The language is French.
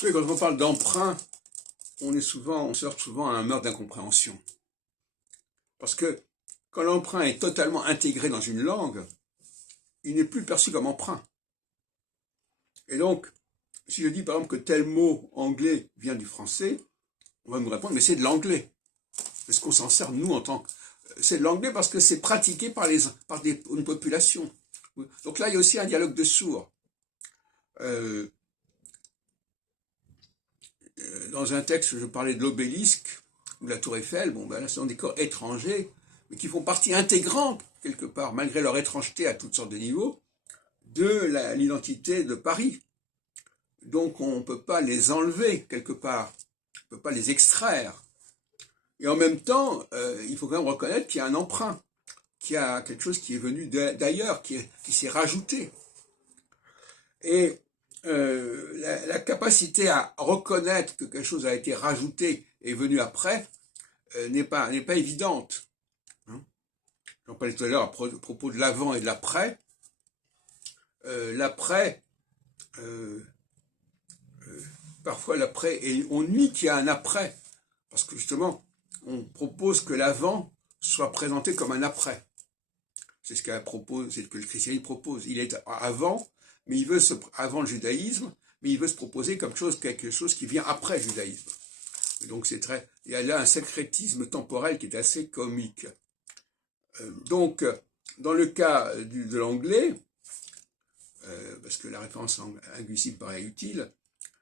savez, quand on parle d'emprunt, on se heurte souvent à un meurtre d'incompréhension. Parce que quand l'emprunt est totalement intégré dans une langue, il n'est plus perçu comme emprunt. Et donc, si je dis par exemple que tel mot anglais vient du français, on va me répondre, mais c'est de l'anglais. Est-ce qu'on s'en sert, nous, en tant que... C'est de l'anglais parce que c'est pratiqué par une population. Donc là, il y a aussi un dialogue de sourds. Dans un texte, je parlais de l'obélisque, ou de la tour Eiffel, bon, ben là, c'est un décor étranger, mais qui font partie intégrante, quelque part, malgré leur étrangeté à toutes sortes de niveaux, de l'identité de Paris. Donc on ne peut pas les enlever, quelque part. On ne peut pas les extraire. Et en même temps, il faut quand même reconnaître qu'il y a un emprunt, qu'il y a quelque chose qui est venu d'ailleurs, qui s'est rajouté. Et la capacité à reconnaître que quelque chose a été rajouté et venu après n'est pas évidente. Hein. J'en parlais tout à l'heure à propos de l'avant et de l'après. L'après, parfois l'après, et on nie qu'il y a un après, parce que justement, on propose que l'avant soit présenté comme un après. C'est ce que le christianisme propose. Il est avant, mais il veut avant le judaïsme, mais il veut se proposer comme quelque chose qui vient après le judaïsme. Et donc il y a là un syncrétisme temporel qui est assez comique. Donc, dans le cas de l'anglais, parce que la référence linguistique paraît utile,